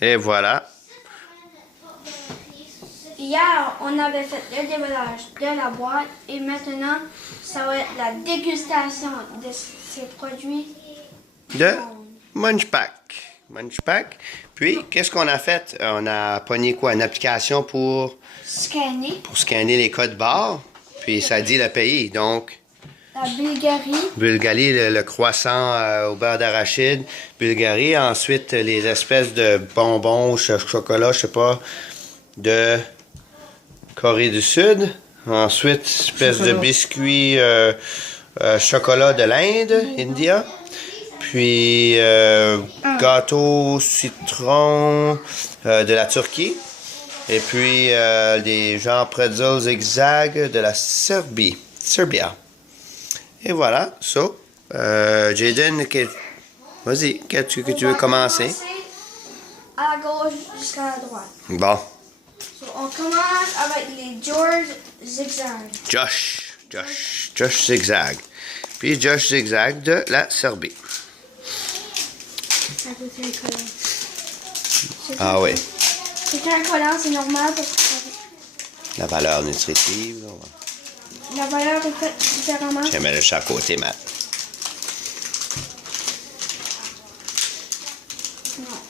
Et voilà. Hier, on avait fait le déballage de la boîte et maintenant, ça va être la dégustation de ces produits. De Munchpak. Munchpak. Puis, qu'est-ce qu'on a fait? On a pogné quoi? Une application pour Scanner. scanner les codes barres. Puis, ça dit le pays. Donc, La Bulgarie. Bulgarie, le croissant au beurre d'arachide. Bulgarie. Ensuite, les espèces de bonbons, chocolat, je sais pas, de Corée du Sud. Ensuite, espèce de biscuits chocolat de l'Inde, India. Puis, gâteau citron de la Turquie. Et puis, des genres pretzel zigzag de la Serbie. Serbia. Et voilà, ça. Jaden, vas-y, que tu veux commencer? À la gauche jusqu'à la droite. Bon. So, on commence avec les George Zigzag. Josh Zigzag. Puis Josh Zigzag de la Serbie. Ça peut être un collant. Ah oui. C'est un collant, c'est normal parce que La valeur nutritive. Là. la valeur est faite différemment. Je vais mettre de chaque côté, Matt.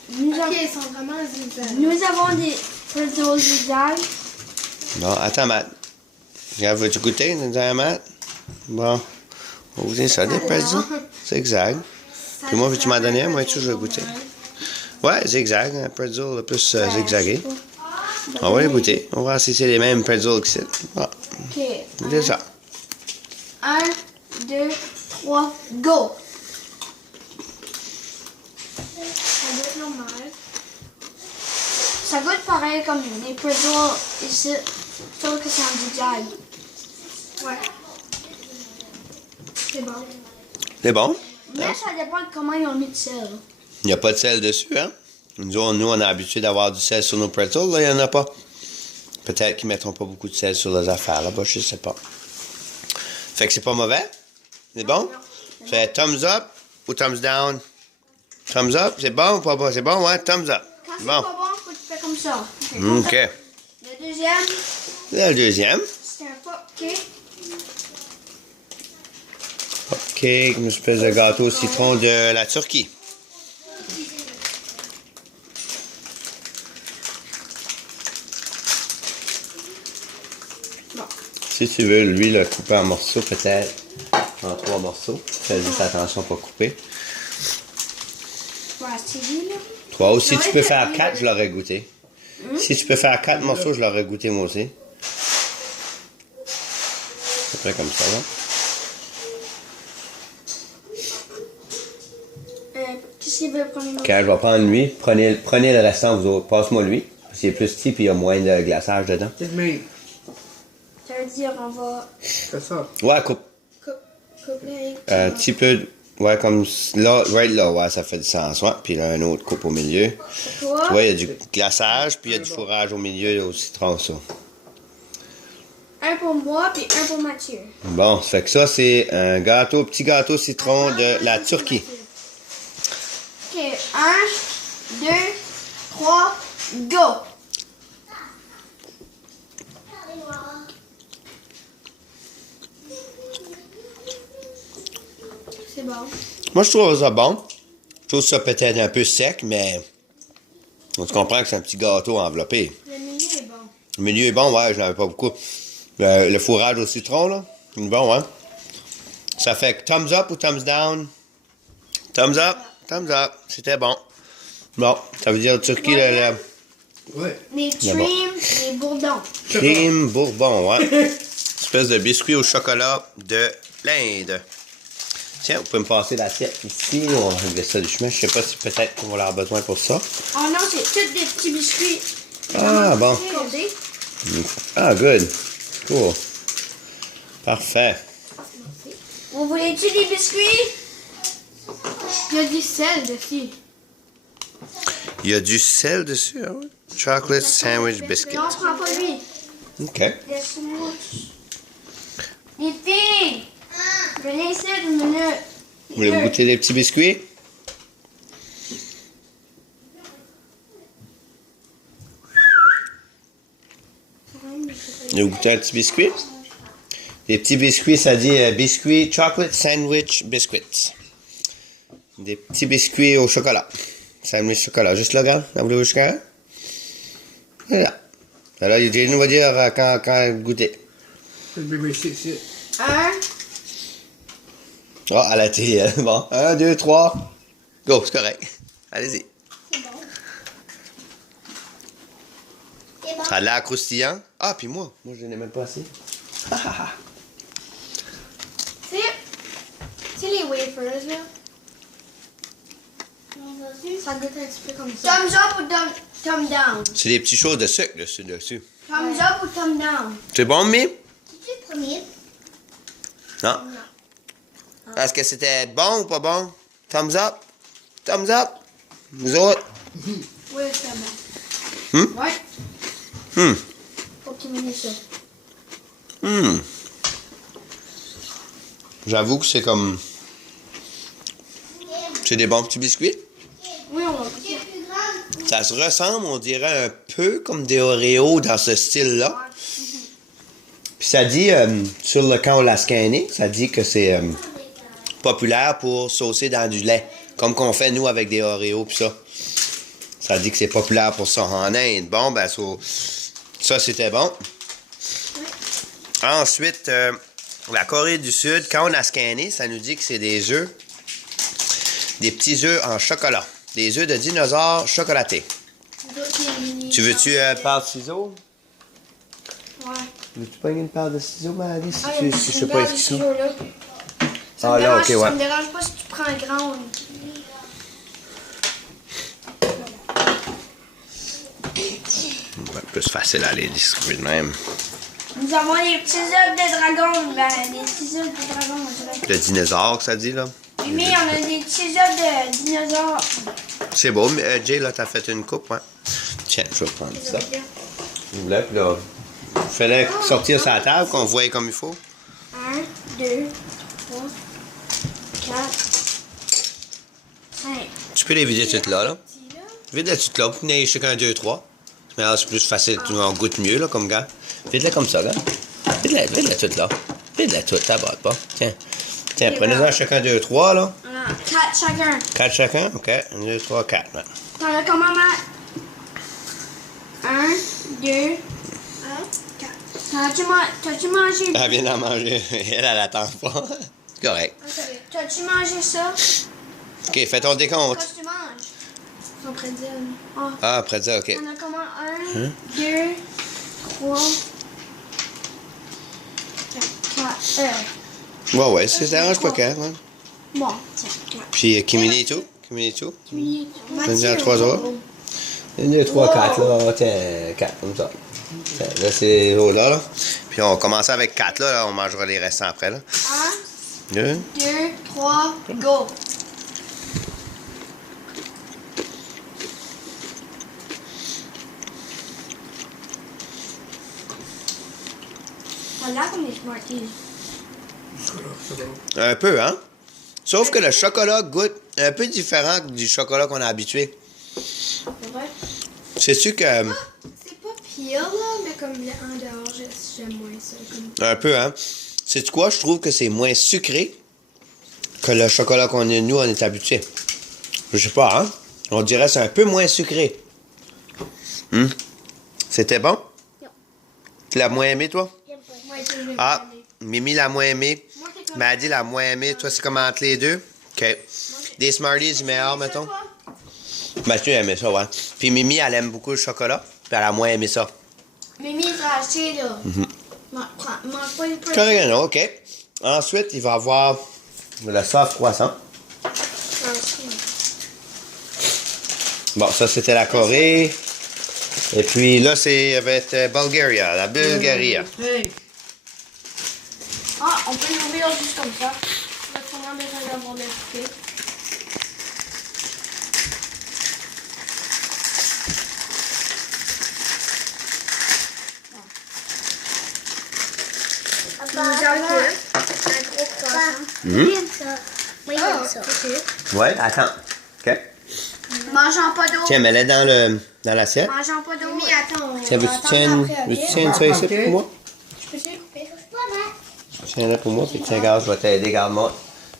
Nous, Ils sont vraiment zigzag. nous avons des pretzels zigzag. Bon, attends, Matt. Regarde, veux-tu goûter, Matt? Bon. On va goûter ça, des pretzels. Zigzag. Puis moi, veux-tu m'en donner un? Moi, je vais goûter. Ouais, zigzag, un pretzel le plus zigzagué. On va les goûter. On va voir si c'est les mêmes pretzels que c'est. Bon, Ok. goûtez ça. 1, 2, 3, go! Ça doit être normal. Ça goûte pareil comme des pretzels ici, sauf que c'est un zigzag. Ouais. C'est bon. C'est bon? Mais ça dépend de comment ils ont mis de sel. Il n'y a pas de sel dessus, hein? Nous, on est habitué d'avoir du sel sur nos pretzels. Là, il n'y en a pas. Peut-être qu'ils ne mettront pas beaucoup de sel sur leurs affaires. Là-bas, je ne sais pas. Fait que c'est pas mauvais. C'est bon? Fait thumbs up ou thumbs down? Thumbs up, c'est bon ou pas bon? C'est bon, ouais? Thumbs up. Quand c'est Bon. pas bon, faut que tu fais comme ça. Tu fais comme OK. ça. Le deuxième, Là, le deuxième. c'est un pop cake. Cupcake, une espèce de gâteau au citron de la Turquie. Bon. Si tu veux, lui, le couper en morceaux, peut-être. En 3 morceaux. Fais juste attention pour couper. Voilà, c'est lui, là. 3. Ou si tu peux faire 4, je l'aurais goûté. Si tu peux faire 4 morceaux, je l'aurais goûté moi aussi. C'est près comme ça, là. Qu'est-ce qu'il veut prendre? Ok, je vais prendre lui. Prenez le restant, vous autres. Passe-moi lui. C'est plus petit puis il y a moins de glaçage dedans. C'est me. Ça veut dire, on va C'est ça. Ouais, coupe. couper. Un petit peu. Ouais, comme là, right là, ouais, ça fait du sens. Ouais. Puis là, un autre coupe au milieu. Tu vois, il y a du glaçage puis il y a du fourrage au milieu au citron, ça. Un pour moi, puis un pour Mathieu. Bon, ça fait que ça, c'est un gâteau, petit gâteau citron de la Turquie. Ok, 1, 2, 3, go! C'est bon. Moi, je trouve ça bon. Je trouve ça peut-être un peu sec, mais on se comprend que c'est un petit gâteau enveloppé. Le milieu est bon. Le milieu est bon, ouais, je n'en avais pas beaucoup. Le fourrage au citron, là, c'est bon, hein? Ça fait que thumbs up ou thumbs down? Thumbs up, thumbs up, c'était bon. Bon, ça veut dire Turquie, le Ouais. Les D'abord. Dream, les bourdons. crème bourbon, ouais. Espèce de biscuit au chocolat de l'Inde. Tiens, vous pouvez me passer l'assiette ici. On va régler ça du chemin. Je sais pas si peut-être qu'on va avoir besoin pour ça. Oh non, c'est tous des petits biscuits. Ah, bon. Codés. Ah, good. Cool. Parfait. Vous voulez-tu des biscuits? Il y a du sel dessus. Il y a du sel dessus, ah ouais? Chocolate sandwich biscuit. Non, prends pas lui. OK. Laisse-moi. Les filles! Venez ici une minute. Vous voulez goûter des petits biscuits? On a goûté un petit biscuit. Des petits biscuits, ça dit biscuit chocolate sandwich biscuits. Des petits biscuits au chocolat. Sandwich chocolat. Juste là, regarde. Vous voulez au chocolat? Voilà. Alors, Jane nous va dire quand goûter. Le bébé, c'est. 1, Ah, à la télé. Bon. 1, 2, 3. Go, c'est correct. Allez-y. C'est bon. C'est bon. Ça a l'air croustillant. Ah, puis moi je n'ai même pas assez. c'est les wafers, là. Ça goûte un petit peu comme ça. Thumbs up ou thumb down? C'est des petits choses de sucre dessus. Thumbs up ou thumb down? C'est bon, mais? C'est le premier. Non. Est-ce que c'était bon ou pas bon? Thumbs up? Thumbs up? Vous autres? Oui, c'est bon. Hmm? Ouais. Faut que tu me dises ça. J'avoue que c'est comme... C'est des bons petits biscuits. Oui, on va goûter. Ça se ressemble, on dirait, un peu comme des Oreos dans ce style-là. Puis ça dit, sur le quand on l'a scanné, ça dit que c'est populaire pour saucer dans du lait. Comme qu'on fait, nous, avec des Oreos, puis ça. Ça dit que c'est populaire pour ça en Inde. Bon, ben, ça c'était bon. Ensuite, la Corée du Sud, quand on a scanné, ça nous dit que c'est des œufs, des petits œufs en chocolat. Des œufs de dinosaures chocolatés. Tu veux-tu paire de ciseaux? Ouais. Veux-tu pas une paire de ciseaux, Marie, si Ah, tu il y a si je sais une pas paire est-ce de qu'ils sont? ciseaux, là. Ça Ah, me là, dérange- ok, ouais. Ça me dérange pas si tu prends un grand. Ouais, plus facile à les distribuer de même. Nous avons les petits œufs de dragon. Ben, des petits œufs de dragon, on dirait. Le dinosaure, que ça dit, là. Mais on a des petits œufs de dinosaures. C'est beau, mais Jay, là, t'as fait une coupe, ouais. Tiens, je vais prendre ça. Là, puis là, fallait sortir sa table, qu'on voyait comme il faut. 1, 2, 3, 4, 5. Tu peux les vider toutes là, là. Vide-les toutes là, pour qu'il y ait chacun 2, 3. Mais là, c'est plus facile, on goûte mieux, là, comme gars. Vide-les comme ça, là. Vide-les toutes là. Vide-les toutes, ça va pas. Tiens. Tiens, prenez-en chacun 2, 3, là. 4 chacun. 4 chacun, ok. 1, 2, 3, 4. Ouais. T'en as comment, Matt? 1, 2, 4. T'as-tu mangé? Elle vient d'en manger. Elle attend pas. C'est correct. T'as-tu mangé ça? Ok, fais ton décompte. Qu'est-ce que tu manges? Son prédile. Ah, après ça, ok. T'en as comment? 1, 2, 3, 4. Ouais, ouais, ça dérange pas quand, ouais. Bon, tiens, 4. Puis Kimini et tout. Kimini et tout. Mathieu. T'as dit 3 heures. 1, 2, 3, 4, là. Tiens, 4, comme ça. Tiens, là, c'est oh là. Puis on va commencer avec 4, là. On mangera les restants après, là. 1, 2. 2, 3, go! Ça a l'air comme des Smarties. Un peu, hein? Sauf que le chocolat goûte un peu différent du chocolat qu'on a habitué. C'est vrai? Sais-tu que... C'est pas pire, là, mais comme en dehors, j'aime moins ça. Comme... Un peu, hein? Sais-tu quoi? Je trouve que c'est moins sucré que le chocolat qu'on est, nous, on est habitué. Je sais pas, hein? On dirait que c'est un peu moins sucré. C'était bon? Non. Tu l'as moins aimé, toi? Moi, je vais Ah, aller. Mimi l'a moins aimé. Moi, c'est comme... Maddy l'a moins aimé. Toi, c'est comme entre les deux? OK. Des Smarties du meilleur, mettons? Mathieu aimait ça, ouais. Puis Mimi, elle aime beaucoup le chocolat. Puis elle a moins aimé ça. Mimi, il sera acheté, là. Mange pas les Correct, non, OK. Ensuite, il va avoir le soft croissant. Bon, ça, c'était la Corée. Et puis là, ça va être Bulgaria, la Bulgarie. Hey! Ah, on peut l'ouvrir juste comme ça. On a vraiment besoin d'avoir le piqué. Nous avons un gros croissant. J'aime ça. Oui, Ah, j'aime ça. ok. Ouais, attends. OK. Mange Mangeons pas d'eau. Tiens, mets-la dans l'assiette. Mangeons pas d'eau. Mais attends, on Tiens, va veux-tu attendre après, veux-tu ok? tiens ça ici pour moi? Je peux-tu le couper? Tiens-la pour moi, puis tiens, regarde, je vais t'aider, regarde-moi.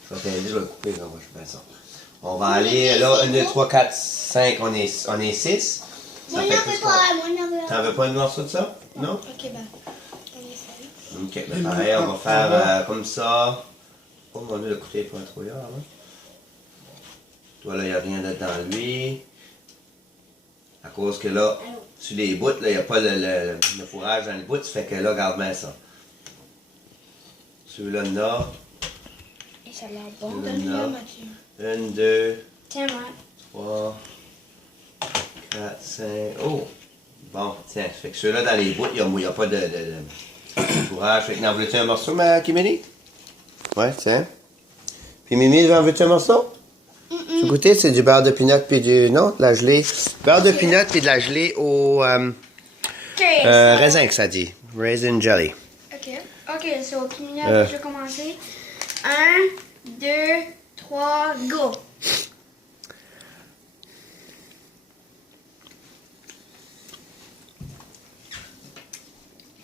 Je vais t'aider, je vais le couper, là, moi, je fais ça. On va aller, là, 1, 2, 3, 4, 5, on est 6. Ça fait plus qu'on- T'en veux pas une morceau de ça? Non? Ok, ben. On essaye. Ok, mais pareil, on va faire comme ça. Oh mon dieu, le couteau est pas trop là, hein? Toi, là, il n'y a rien dedans lui. À cause que là, sur les bouts, là, il n'y a pas le fourrage dans les bouts, ça fait que là, regarde bien ça. Celui-là, là. Et ça a l'air bon. Celui-là, Donne-le, là. Mathieu. 1, 2, Tiens, moi. 3, 4, 5. Oh! Bon, tiens, fait que ceux-là, dans les bouts, il n'y a pas de fourrage. Fait que, n'en veux-tu un morceau, ma Kimeli? Ouais, tiens. Puis Mimi, en veux-tu un morceau? Tu goûter, c'est du beurre de pinot puis du... Non, de la gelée. Beurre de pinot puis de la gelée au raisin, que ça dit. Raisin jelly. Ok. Ok, so, Pimina, Euh. je vais commencer. 1, 2, 3, go.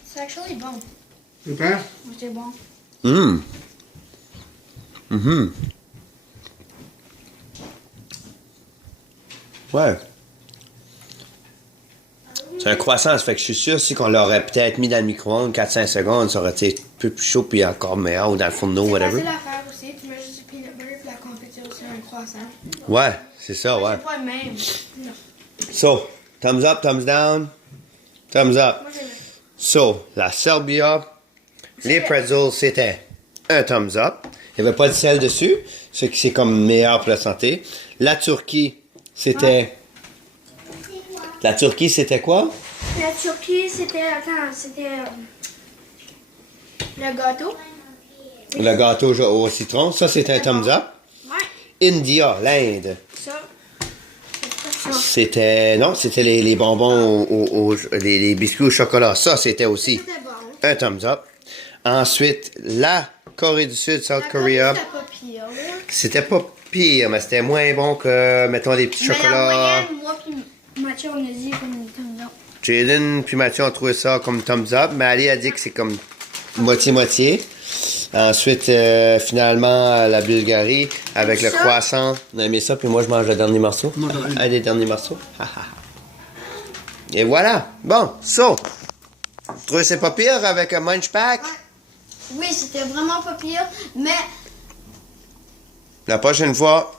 C'est actually bon. Super. C'est bon. Hum. Mhm. Ouais. C'est un croissant, ça fait que je suis sûr si qu'on l'aurait peut-être mis dans le micro-ondes 4-5 secondes, ça aurait été un peu plus chaud puis encore meilleur ou dans le fourneau, C'est whatever. facile à faire aussi. Tu mets juste du peanut butter et la confiture sur un croissant. Ouais, c'est ça, ouais. C'est pas le même. So, thumbs up, thumbs down, thumbs up. Moi, j'aime. So, la Serbia, les pretzels, c'était un thumbs up. Il n'y avait pas de sel dessus, ce qui c'est comme meilleur pour la santé. La Turquie, c'était... La Turquie, c'était quoi? La Turquie, c'était. Attends, c'était. Le gâteau. Le gâteau au citron. Ça, c'était un thumbs up. Ouais, India, l'Inde. ça. C'est pas ça. C'était... Non, c'était les bonbons, les biscuits au chocolat. Ça, c'était aussi C'était bon. un thumbs up. Ensuite, la Corée du Sud, South La Korea. C'était pas pire, là. C'était pas pire, mais c'était moins bon que, mettons, des petits Mais la chocolats. moyenne, moi puis Mathieu, on a dit comme ça. Jaden puis Mathieu ont trouvé ça comme thumbs up, mais Ali a dit que c'est comme moitié-moitié. Ensuite, finalement, la Bulgarie avec le Ça. croissant. On a aimé ça, puis moi, je mange le dernier morceau. Moi, j'en ai. Un des derniers morceaux. Et voilà. Bon, so. Tu trouves que c'est pas pire avec un Munch Pack? Oui, c'était vraiment pas pire, mais La prochaine fois,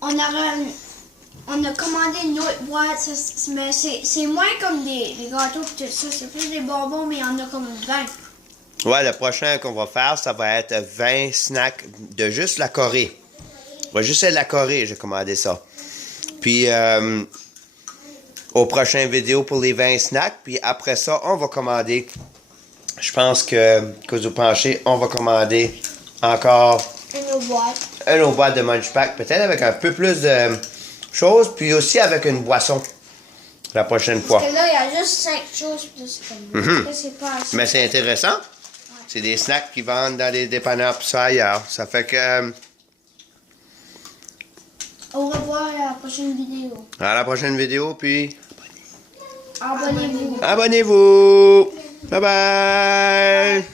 on a commandé une autre boîte, mais c'est moins comme des gâteaux pis tout ça, c'est plus des bonbons, mais il y en a comme 20. ouais, le prochain qu'on va faire, ça va être 20 snacks de juste la Corée. Ouais, juste de la Corée, j'ai commandé ça. Puis, au prochain vidéo pour les 20 snacks. Puis après ça, on va commander. Je pense que vous penchez, on va commander encore Une autre boîte. une autre boîte de Munch Pack. Peut-être avec un peu plus de choses. Puis aussi avec une boisson. La prochaine fois. Parce que là, il y a juste 5 choses, pis c'est comme. Mhm. Là, c'est pas assez. Mais c'est intéressant. C'est des snacks qui vendent dans les dépanneurs pis ça ailleurs. Ça fait que... Au revoir à la prochaine vidéo. à la prochaine vidéo, puis... Abonnez-vous. abonnez-vous! Bye bye!